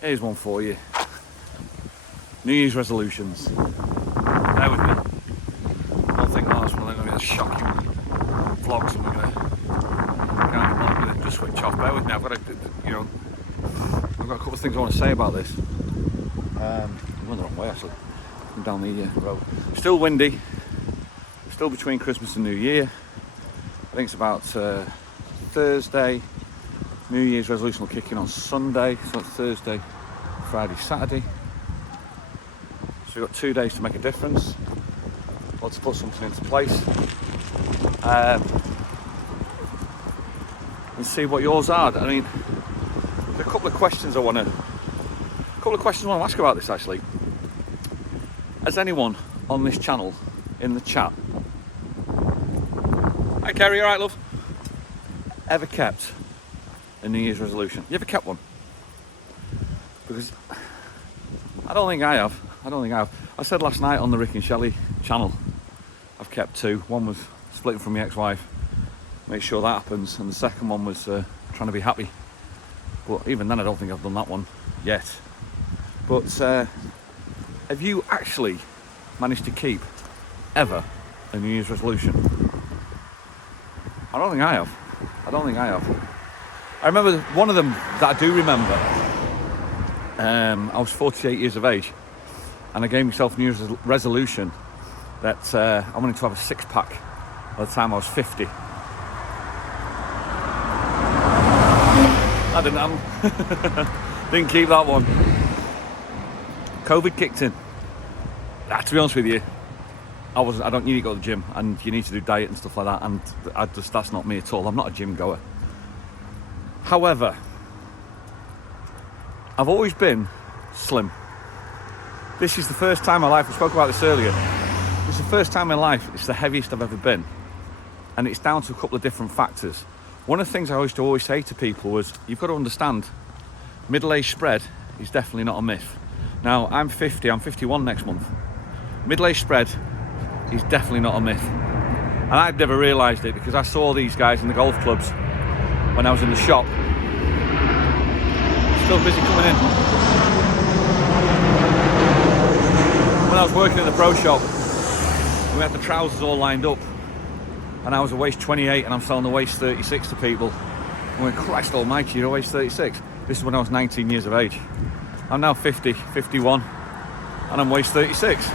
Here's one for you. New Year's resolutions. Bear with me. Don't think, oh, it's one of them going to be a shocking vlogs and we're going to can't be bothered with it. Just switch off. Bear with me. I've got a couple of things I want to say about this. I'm going the wrong way actually. I'm down the road. Still windy. Still between Christmas and New Year. I think it's about Thursday. New Year's resolution will kick in on Sunday, so it's Thursday, Friday, Saturday. So we've got 2 days to make a difference, or to put something into place, and see what yours are. I mean, there's a couple of questions I want to ask about this actually. Has anyone on this channel in the chat? Hi Kerry, you alright love? Ever kept a New Year's resolution? You ever kept one? Because I don't think I have. I said last night on the Rick and Shelley channel, I've kept 2. One was splitting from my ex-wife, make sure that happens, and the second one was trying to be happy. But even then I don't think I've done that one yet. But have you actually managed to keep ever a New Year's resolution? I don't think I have. I remember one of them that I do remember. I was 48 years of age and I gave myself a New Year's resolution that I wanted to have a 6-pack by the time I was 50. I didn't keep that one. COVID kicked in. To be honest with you, you need to go to the gym and you need to do diet and stuff like that, and that's not me at all. I'm not a gym goer. However, I've always been slim. This is the first time in my life, we spoke about this earlier, this is the first time in my life it's the heaviest I've ever been, and it's down to a couple of different factors. One of the things I used to always say to people was, you've got to understand, middle-age spread is definitely not a myth. Now, I'm 50, I'm 51 next month. Middle-age spread is definitely not a myth. And I'd never realised it because I saw these guys in the golf clubs when I was in the shop. Still busy coming in. When I was working in the pro shop, we had the trousers all lined up and I was a waist 28 and I'm selling the waist 36 to people. I went, Christ almighty, you're a waist 36? This is when I was 19 years of age. I'm now 50, 51 and I'm waist 36.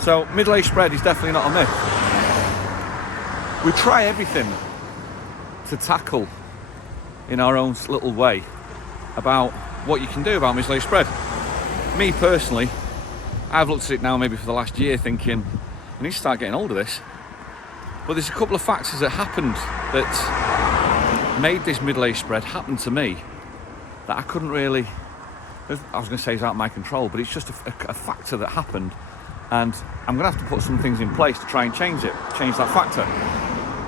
So middle-age spread is definitely not a myth. We try everything to tackle in our own little way about what you can do about middle-age spread. Me personally, I've looked at it now maybe for the last year thinking, I need to start getting hold of this. But there's a couple of factors that happened that made this middle-age spread happen to me that I couldn't really, I was going to say it's out of my control, but it's just a factor that happened, and I'm going to have to put some things in place to try and change that factor.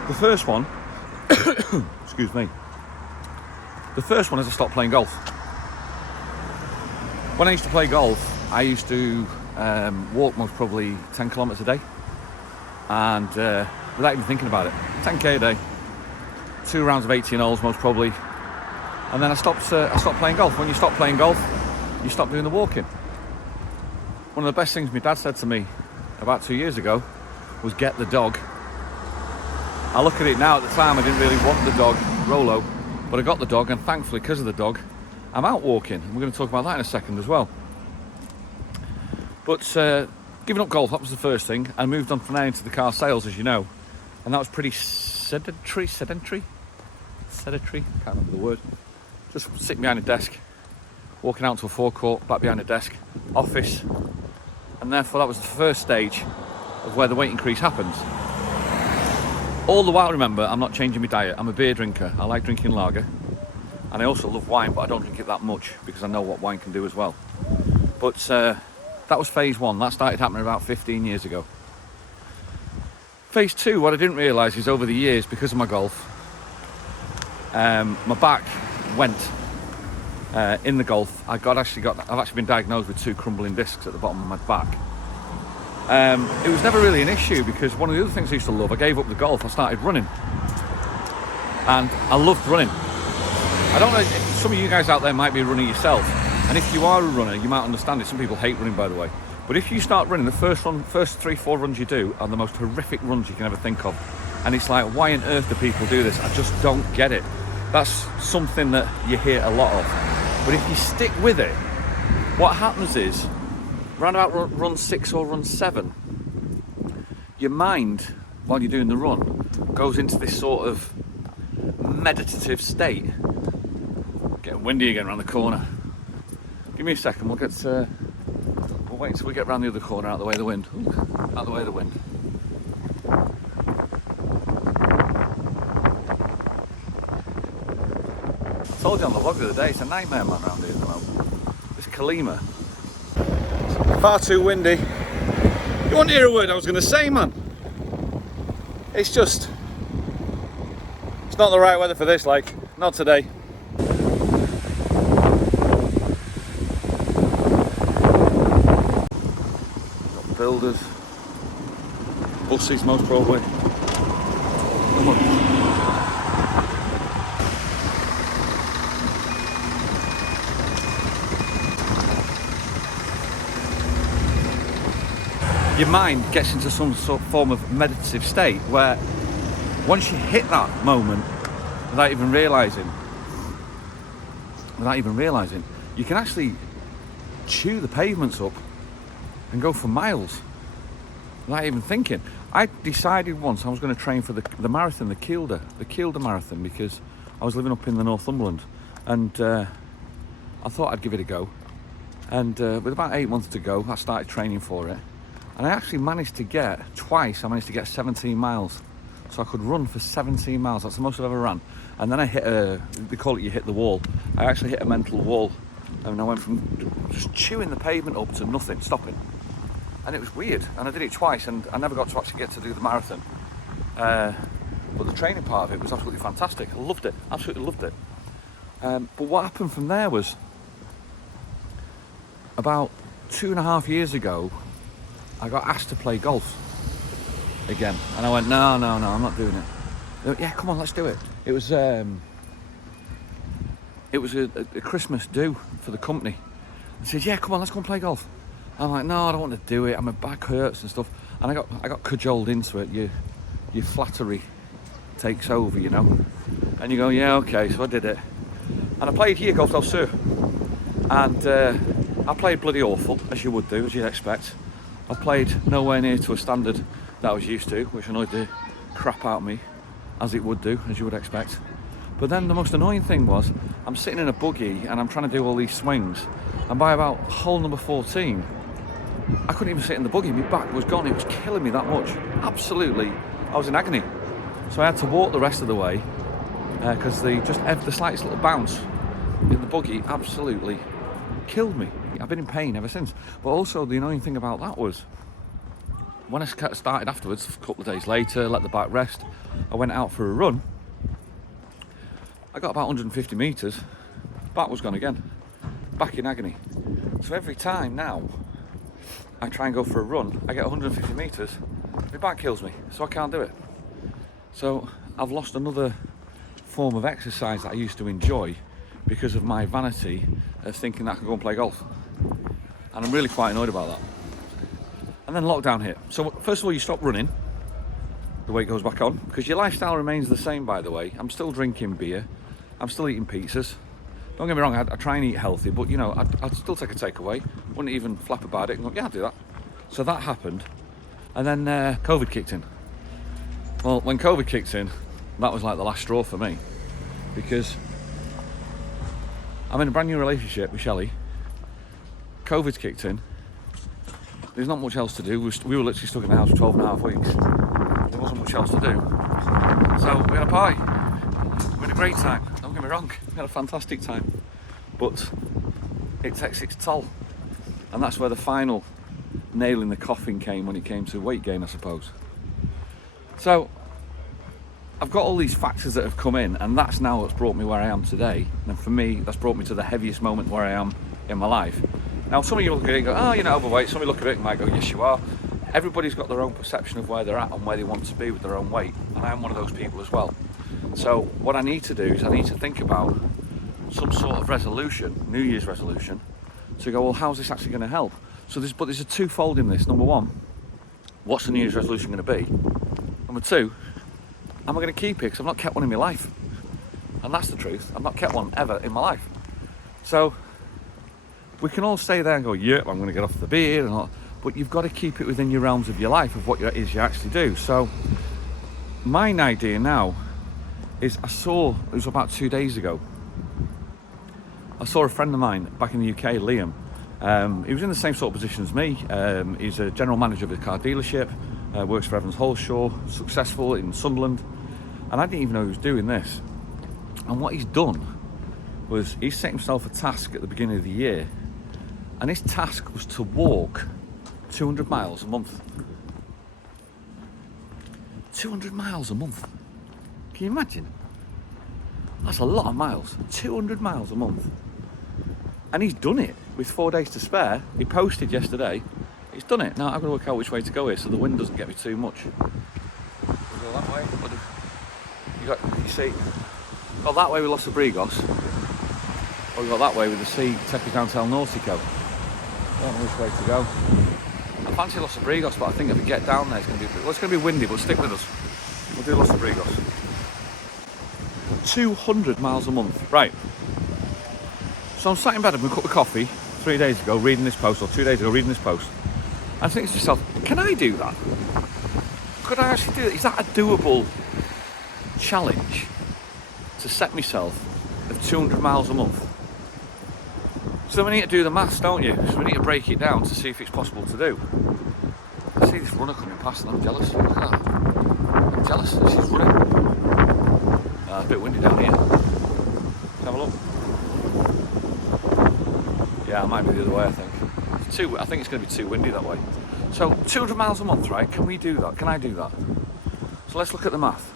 The first one, excuse me, the first one is I stopped playing golf. When I used to play golf, I used to walk most probably 10 kilometres a day, and without even thinking about it, 10k a day, 2 rounds of 18 holes most probably, and then I stopped playing golf. When you stop playing golf, you stop doing the walking. One of the best things my dad said to me about 2 years ago was get the dog. I look at it now, at the time I didn't really want the dog, Rolo, but I got the dog, and thankfully because of the dog I'm out walking, and we're going to talk about that in a second as well. But giving up golf, that was the first thing. I moved on from there into the car sales, as you know, and that was pretty sedentary, can't remember the word. Just sitting behind a desk, walking out to a forecourt, back behind a desk, office, and therefore that was the first stage of where the weight increase happens. All the while, remember, I'm not changing my diet. I'm a beer drinker. I like drinking lager, and I also love wine, but I don't drink it that much because I know what wine can do as well. But that was phase 1. That started happening about 15 years ago. Phase 2, what I didn't realise is over the years, because of my golf, my back went in the golf. I've actually been diagnosed with 2 crumbling discs at the bottom of my back. It was never really an issue because one of the other things I used to love, I gave up the golf, I started running. And I loved running. I don't know, some of you guys out there might be running yourself. And if you are a runner, you might understand it. Some people hate running, by the way. But if you start running, the first 3-4 runs you do are the most horrific runs you can ever think of. And it's like, why on earth do people do this? I just don't get it. That's something that you hear a lot of. But if you stick with it, what happens is, round about run 6 or run 7, your mind, while you're doing the run, goes into this sort of meditative state. Getting windy again around the corner. Give me a second, we'll wait until we get round the other corner, out the way of the wind. Ooh, out the way of the wind. I told you on the vlog the other day, it's a nightmare man around here at the moment. This Colima. Far too windy. You want to hear a word I was going to say, man? It's just... it's not the right weather for this, like. Not today. Got builders. Buses, most probably. Come on. Your mind gets into some sort of form of meditative state where once you hit that moment without even realising, you can actually chew the pavements up and go for miles without even thinking. I decided once I was going to train for the marathon, the Kielder Marathon, because I was living up in the Northumberland, and I thought I'd give it a go. And with about 8 months to go, I started training for it. And I actually managed to get, twice, I managed to get 17 miles. So I could run for 17 miles, that's the most I've ever ran. And then I hit they call it you hit the wall. I actually hit a mental wall. And I went from just chewing the pavement up to nothing, stopping. And it was weird, and I did it twice, and I never got to actually get to do the marathon. But the training part of it was absolutely fantastic. I loved it, absolutely loved it. But what happened from there was, about 2.5 years ago, I got asked to play golf again, and I went, no, I'm not doing it. They went, yeah, come on, let's do it. It was a Christmas do for the company. I said, yeah, come on, let's go and play golf. I'm like, no, I don't want to do it. My back hurts and stuff. And I got cajoled into it. Your flattery takes over, you know. And you go, yeah, okay. So I did it, and I played here Golf del Sur, and I played bloody awful, as you would do, as you'd expect. I played nowhere near to a standard that I was used to, which annoyed the crap out of me, as it would do, as you would expect. But then the most annoying thing was, I'm sitting in a buggy and I'm trying to do all these swings, and by about hole number 14, I couldn't even sit in the buggy. My back was gone. It was killing me that much. Absolutely, I was in agony. So I had to walk the rest of the way because the slightest little bounce in the buggy absolutely killed me. I've been in pain ever since. But also the annoying thing about that was, when I started afterwards, a couple of days later, let the bike rest, I went out for a run. I got about 150 metres, back was gone again, back in agony. So every time now I try and go for a run, I get 150 metres, my back kills me, so I can't do it. So I've lost another form of exercise that I used to enjoy because of my vanity of thinking that I can go and play golf. And I'm really quite annoyed about that. And then lockdown hit. So first of all, you stop running, the weight goes back on, because your lifestyle remains the same, by the way. I'm still drinking beer, I'm still eating pizzas. Don't get me wrong, I try and eat healthy, but you know, I'd still take a takeaway, wouldn't even flap about it and go, yeah, I'll do that. So that happened. And then COVID kicked in. Well, when COVID kicked in, that was like the last straw for me, because I'm in a brand new relationship with Shelley. COVID's kicked in. There's not much else to do. We were literally stuck in the house for 12.5 weeks. There wasn't much else to do. So we had a party. We had a great time. Don't get me wrong. We had a fantastic time. But it takes its toll. And that's where the final nail in the coffin came when it came to weight gain, I suppose. So I've got all these factors that have come in, and that's now what's brought me where I am today. And for me, that's brought me to the heaviest moment where I am in my life. Now, some of you look at it and go, oh, you're not overweight. Some of you look at it and might go, yes, you are. Everybody's got their own perception of where they're at and where they want to be with their own weight. And I'm one of those people as well. So what I need to do is I need to think about some sort of resolution, New Year's resolution, So you go, well, how's this actually going to help? But there's a twofold in this. Number one, what's the New Year's resolution going to be? Number two, am I going to keep it? Because I've not kept one in my life. And that's the truth. I've not kept one ever in my life. So we can all stay there and go, yeah, I'm going to get off the beer and all, but you've got to keep it within your realms of your life of what it is you actually do. So my idea now is it was about 2 days ago, I saw a friend of mine back in the UK, Liam. He was in the same sort of position as me. He's a general manager of a car dealership, works for Evans Halshaw, successful in Sunderland, and I didn't even know he was doing this. And what he's done was he set himself a task at the beginning of the year, and his task was to walk 200 miles a month. 200 miles a month. Can you imagine? That's a lot of miles. 200 miles a month. And he's done it with 4 days to spare. He posted yesterday. He's done it. Now I've got to work out which way to go here so the wind doesn't get me too much. We'll go that way. You see, got that way with Los Abrigos, or we got that way with the sea, Tepicante El Nautico. I don't know which way to go. I fancy Los Abrigos, but I think if we get down there, it's going to be windy, but stick with us. We'll do Los Abrigos. 200 miles a month. Right. So I'm sat in bed with a cup of coffee 3 days ago reading this post, or 2 days ago reading this post. I think to myself, can I do that? Could I actually do that? Is that a doable challenge to set myself of 200 miles a month? So we need to do the maths, don't you? So we need to break it down to see if it's possible to do. I see this runner coming past and I'm jealous. Look at that. I'm jealous that she's running. It's a bit windy down here. Let's have a look. Yeah, it might be the other way, I think. I think it's going to be too windy that way. So 200 miles a month, right? Can we do that? Can I do that? So let's look at the math.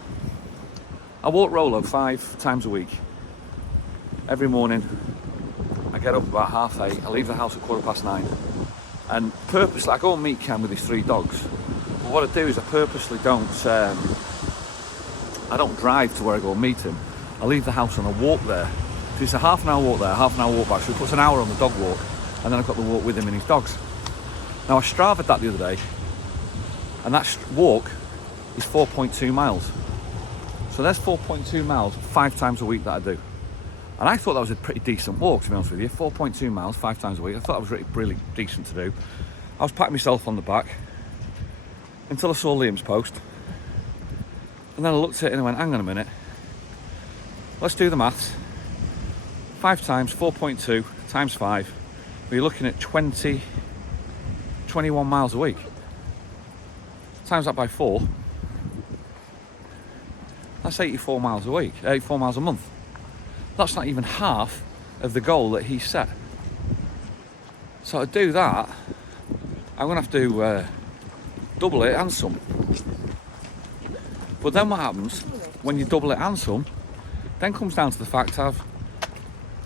I walk Rolo 5 times a week. Every morning, I get up about 8:30. I leave the house at 9:15. And purposely, I go and meet Ken with his 3 dogs. But what I do is I purposely don't drive to where I go and meet him. I leave the house and I walk there. So it's a half an hour walk there, half an hour walk back. So he puts an hour on the dog walk, and then I've got the walk with him and his dogs. Now I Strava'd that the other day, and that walk is 4.2 miles. So there's 4.2 miles 5 times a week that I do. And I thought that was a pretty decent walk, to be honest with you. 4.2 miles 5 times a week. I thought that was really decent to do. I was patting myself on the back until I saw Liam's post. And then I looked at it and I went, hang on a minute. Let's do the maths. 5 times 4.2 times 5. We're looking at 21 miles a week. Times that by 4. That's 84 miles a week, 84 miles a month. That's not even half of the goal that he set. So to do that, I'm going to have to double it and some. But then what happens when you double it and some, then comes down to the fact have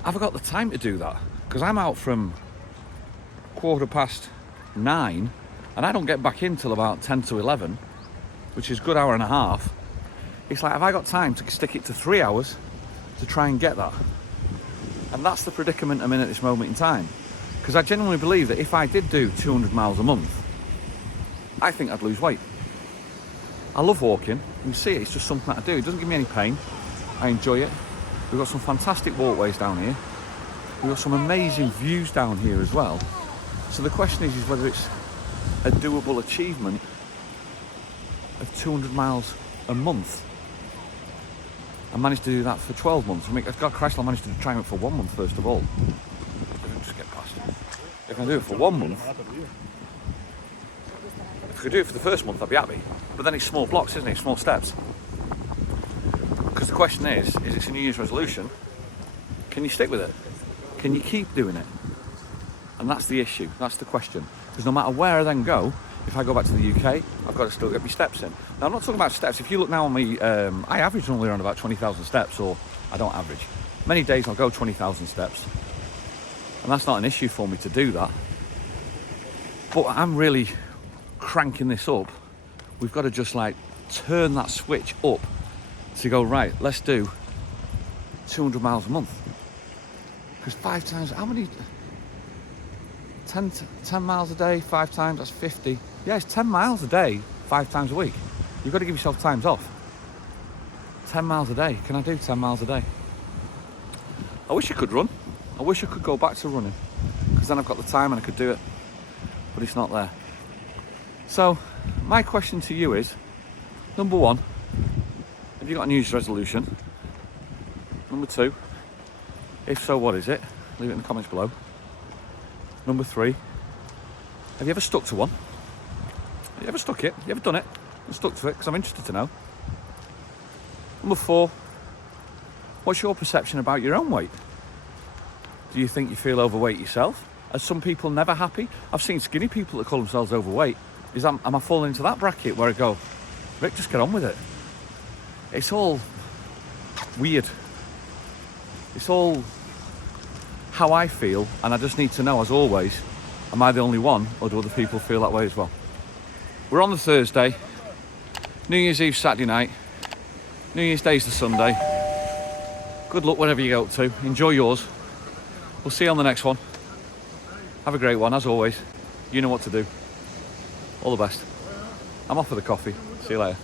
I got the time to do that? Because I'm out from 9:15, and I don't get back in till about 10 to 11, which is a good hour and a half. It's like, have I got time to stick it to 3 hours to try and get that? And that's the predicament I'm in at this moment in time. Because I genuinely believe that if I did do 200 miles a month, I think I'd lose weight. I love walking. You see it, it's just something that I do. It doesn't give me any pain. I enjoy it. We've got some fantastic walkways down here. We've got some amazing views down here as well. So the question is whether it's a doable achievement of 200 miles a month. I managed to do that for 12 months. I mean, God Christ, I managed to try it for 1 month first of all. Just get past it. If I do it for 1 month, if I could do it for the first month, I'd be happy. But then it's small blocks, isn't it? Small steps. Because the question is it's a New Year's resolution? Can you stick with it? Can you keep doing it? And that's the issue. That's the question. Because no matter where I then go, if I go back to the UK, I've got to still get my steps in. Now, I'm not talking about steps. If you look now on me, I average normally around about 20,000 steps, or I don't average. Many days I'll go 20,000 steps. And that's not an issue for me to do that. But I'm really cranking this up. We've got to just like turn that switch up to go, right, let's do 200 miles a month. Because 5 times, how many? 10 miles a day, 5 times, that's 50. Yeah, it's 10 miles a day, 5 times a week. You've got to give yourself times off. 10 miles a day. Can I do 10 miles a day? I wish I could run. I wish I could go back to running, because then I've got the time and I could do it. But it's not there. So, my question to you is, number one, have you got a New Year's resolution? Number two, if so, what is it? Leave it in the comments below. Number three, have you ever stuck to one? Have you ever stuck it? Have you ever done it and stuck to it? Because I'm interested to know. Number four, what's your perception about your own weight? Do you think you feel overweight yourself? Are some people never happy? I've seen skinny people that call themselves overweight. Am I falling into that bracket where I go, Rick, just get on with it? It's all weird. It's all how I feel, and I just need to know, as always, am I the only one, or do other people feel that way as well? We're on the Thursday, New Year's Eve Saturday night, New Year's Day's the Sunday. Good luck whatever you go up to, enjoy yours. We'll see you on the next one. Have a great one, as always. You know what to do. All the best. I'm off for the coffee. See you later.